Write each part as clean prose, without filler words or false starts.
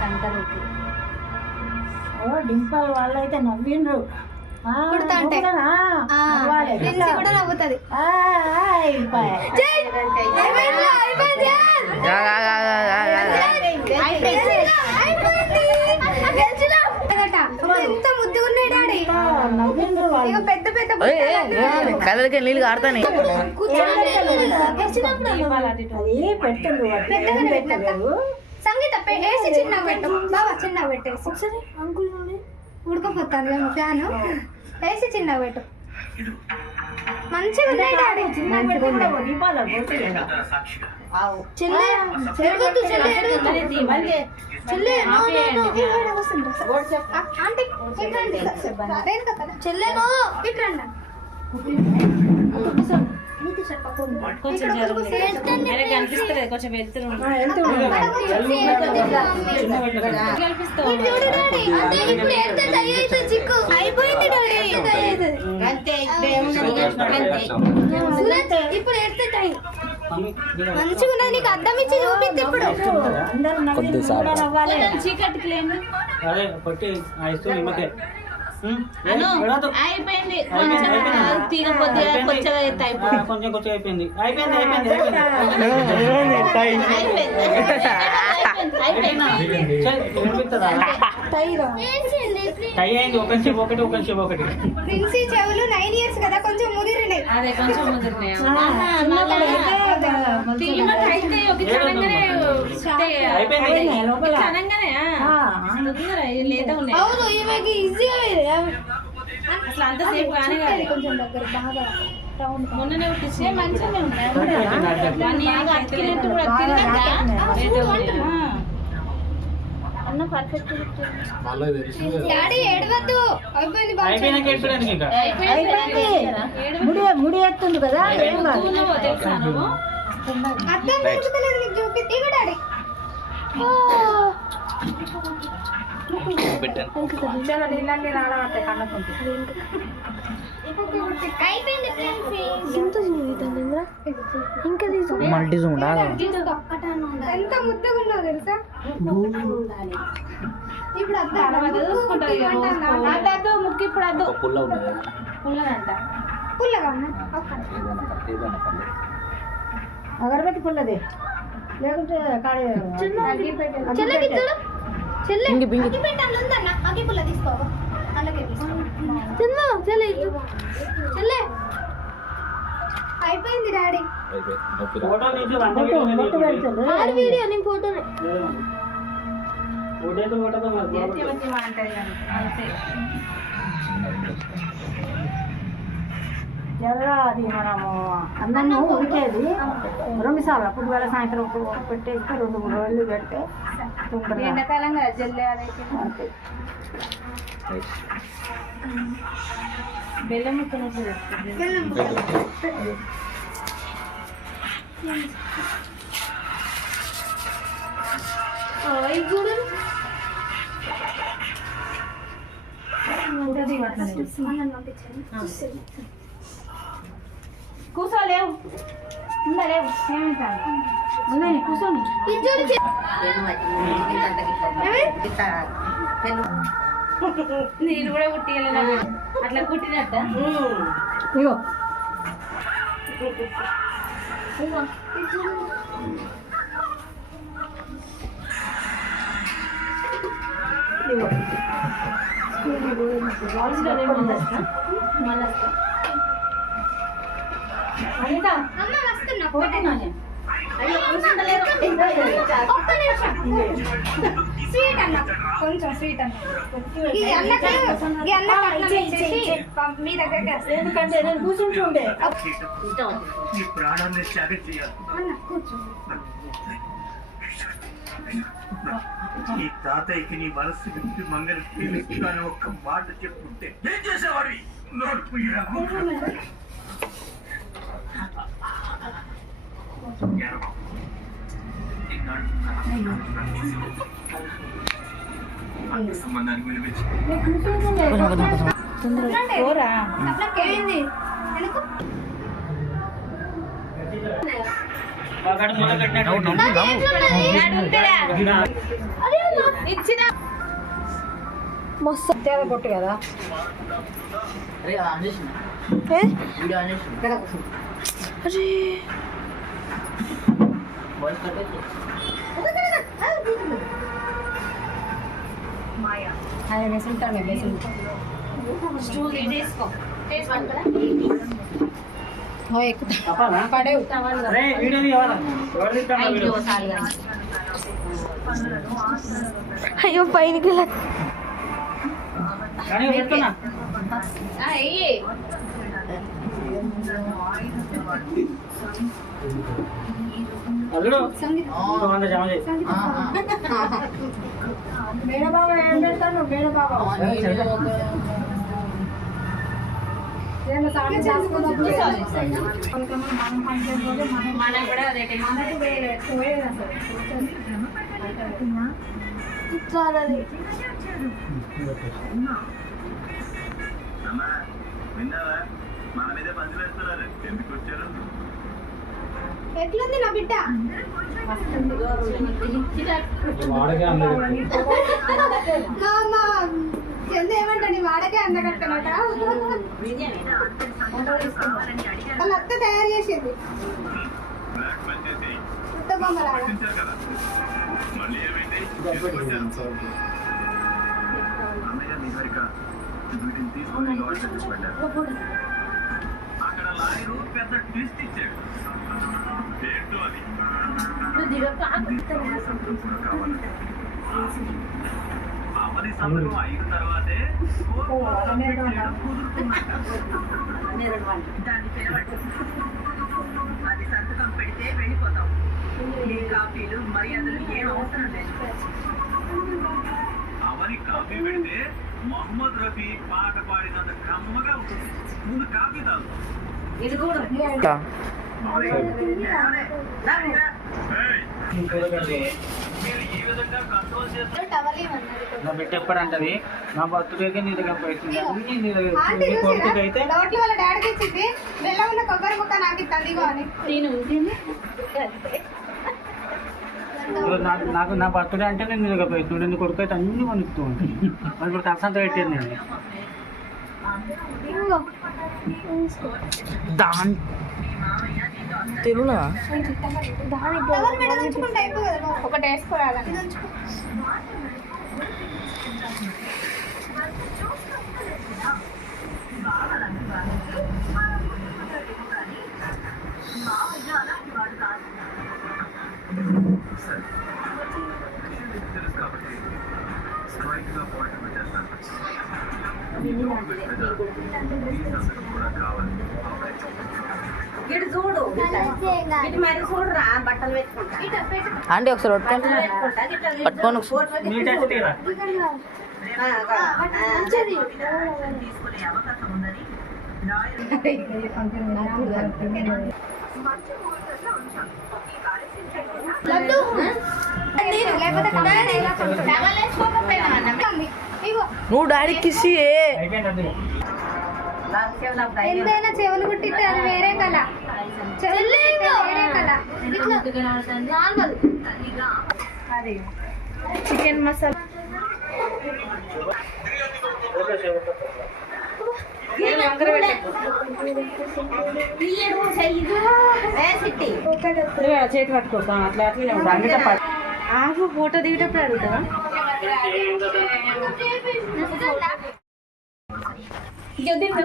Centre డింపల్ వాళ్ళు అయితే నవ్విండ్రు కూడా నవ్వుతుంది. పెద్ద పెద్ద కళ్ళకి నీళ్ళు కారుతాయి. సంగీత వేసి చిన్న పెట్టు బాబా, చిన్న పెట్టేసి ఉడకపోతుంది ఫ్యాన్ వేసి చిన్న పెట్టు. మంచిగా ఉన్నాయి డాడీ. చెల్లెను ఇట్రండి. కొంచెం కనిపిస్తుంది, కొంచెం వెళ్తురు ఇప్పుడు ఎడితే టైం మంచిగా ఉన్నది. నీకు అద్దం ఇచ్చి చూపిస్తే ఇప్పుడు చీకటికి లేదు. అయిపోయింది కొంచెం కొంచెం అయిపోయింది. టై అయింది. ఒక ఒకటి ప్రిన్సీ చెవులు 9 years కదా, కొంచెం ముదిరినాయి. అదే కొంచెం ముదిరినాయి. అవును ఈమెకి ఈజీగా అసలు అంతసేపు కానీ కొంచెం దగ్గర బాగా మొన్ననే ఉట్టించి మంచిగానే ఉన్నాయి. అన్న పర్ఫెక్ట్ డాడీ ఏడవద్దు. ముడి ఎత్తుంది కదా. అర్థం చూపుతలేదు నీకు చూపిస్తే ఇక డాడీ మల్టీ జూమ్ ఎంత ముద్దగా ఉన్నావు తెలుసా. ఇప్పుడు అద్దు ముక్కు ఇప్పుడు అద్దు పుల్లనంట. పుల్లగా ఉన్నా అగరబెట్టి పుల్లది లేకుంటే అగ్గి పుల్ల తీసుకోవా. అయిపోయింది డాడీ. వీడియో నేను ఫోటోనే ఎర్ర అది మనము అన్నం ఉడికేది 2 సార్లు అప్పుడు వేళ సాయంత్రం పెట్టేస్తే 2-3 రోజులు పెడితే ఎండాకాలం కదా జల్లి అదైతే బెల్లం ముక్కలు కూర్చోలేవు ఉండలేవు ఏమైంది కూర్చోని నేను కూడా కుట్టియలే అట్లా కుట్టినట్ట. ఇగో స్వీట్ అన్న కొంచెం స్వీట్ అన్న మీ దగ్గరికి ఎందుకంటే నేను కూర్చుంటుండే ఈ తాతయ్యకి నీ మనసు విప్పి మంగళ ప్రేమిస్తున్నాను ఒక్క మాట చెప్పుంటే ఏం చేసేవాడివి. సంబంధానికి విలువించి వాడు మొదలు పెట్టినట్టు ఇచ్చిన మస్తు తేడా కొట్టు కదా ఆయన వేసుంటాడు తప్పదా? అరే, వీడియో తీయవాలా? ఎవరు తీస్తారు వీడియో? అయ్యో పైనకి కానీ పెడుతున్నా అల్లుడు 100 జమ చేయి. మేడబాబా ఏం పెడతాను మేడబాబా మనం కూడా అదే మన మీదే పంచి వేస్తున్నారు ఎందుకు వచ్చారు ఎట్లుంది నా బిడ్డ మా చెంది ఏమంటా నీ వాడకే అందగట్టనట వాళ్ళ అత్త తయారు చేసింది బ్లాక్ పని చేసి కొత్త బొమ్మలాగా పట్టించారు కదా మళ్ళీ ఏమైంది అన్నయ్య నిహారిక వీటిని తీసుకొని లోడ్ పెట్టారు అక్కడ లాయరు పెద్ద ట్విస్ట్ ఇచ్చాడు ఏంటో అది కావాలి అవని సంతకం అయిన తర్వాతే అది సంతకం పెడితే వెళ్ళిపోతాం ఏ కాపీలు మర్యాదలు ఏం అవసరం లేదు అవని కాపీ పెడితే మొహమ్మద్ రఫీ పాట పాడినంత కమ్మగా ఉంటుంది ముందు కాపీ తాగు ఇది కూడా మీరు ఈ విధంగా కంట్రోల్ చేస్తారు టవల్ ఇవ్వన్నది నా బిడ్డ ఎప్పుడంటది నా బర్త్డేకి నీ దగ్గర పోయింది నీ దగ్గర ఆంటీ నీ కొడుకు చూసిరా అయితే నోట్లు వాళ్ళ డాడీకి ఇచ్చింది బెల్లం ఉన్న కొబ్బరి ముక్క నాకు ఇస్తుంది ఇగో అని నాకు నా బర్త్డే అంటే నేను నీ దగ్గర పోయింది నీ కొడుకు అయితే అన్ని కొనుక్తూ ఉంటాను మరి ఇప్పుడు కసంత పెట్టాను నేను దాని తెలుగునా టవల్ మెడ ఉంచుకుంటే అయిపో కదా ఒకటి వేసుకోరాలని తెలుసు కాబట్టి స్ట్రైక్ గా పాయింట్ పెట్టేస్తాను కూడా కావాలి ఇటు చూడు ఇటు మరి చూడురా బట్టలు పెట్టుకుంటా అండి ఒకసారి పట్టుకోండి పట్టుకోండి నీ టచ్ తీరా తీసుకునే అవకాశం ఉందని లేకపోతే టవల్ వేసుకోకపోయినా ఇగో నువ్వు డాడీకి ఇచ్చి అయిపోయింది అది ఎంతైనా చెవులు కుట్టితే అది వేరే కళ చెవులు వేరే కళ ఇట్లా నార్మల్ అది చికెన్ మసాలా చేతి పట్టుకోక అట్లా అట్లనే అందుకే ఆకు ఫోటో దిగేటప్పుడు అడుగుతావా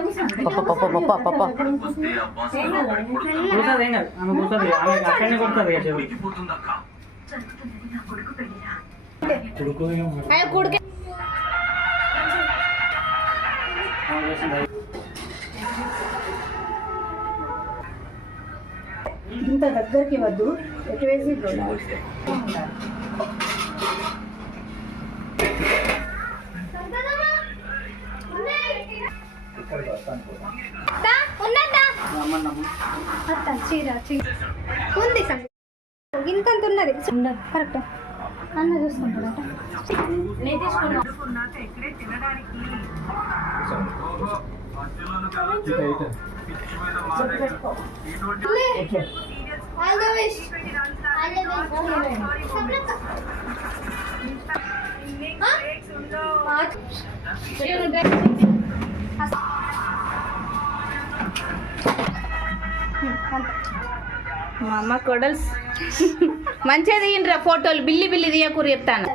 వస్తే ఆ బాస్ కూర్చోదు ఏం కాదు ఆమె కూర్చోదు ఆమె అక్కడనే కొడుతుంది ఇక చెవులు. ఉడికిపోతుందక్క కొడుకు ఆమె చేసింది అది. ఇంత దగ్గరికి వద్దు ఎటు వేసి ఉన్నదా రమ్మన్నాము. అత్త చీర ఉంది ఇంత ఉన్నది కరెక్ట్ అన్న చూసుకుంటాడట ఉన్నాక ఇక్కడే తినడానికి ఓహో మధ్యలోను కదా పిచ్చి మీద మాట్లాడు. ఇటువంటి all the best all the best మా అమ్మ కొడల్స్ మంచిగా తీయండిరా ఫోటోలు బిల్లి బిల్లి తీయకూర చెప్తాను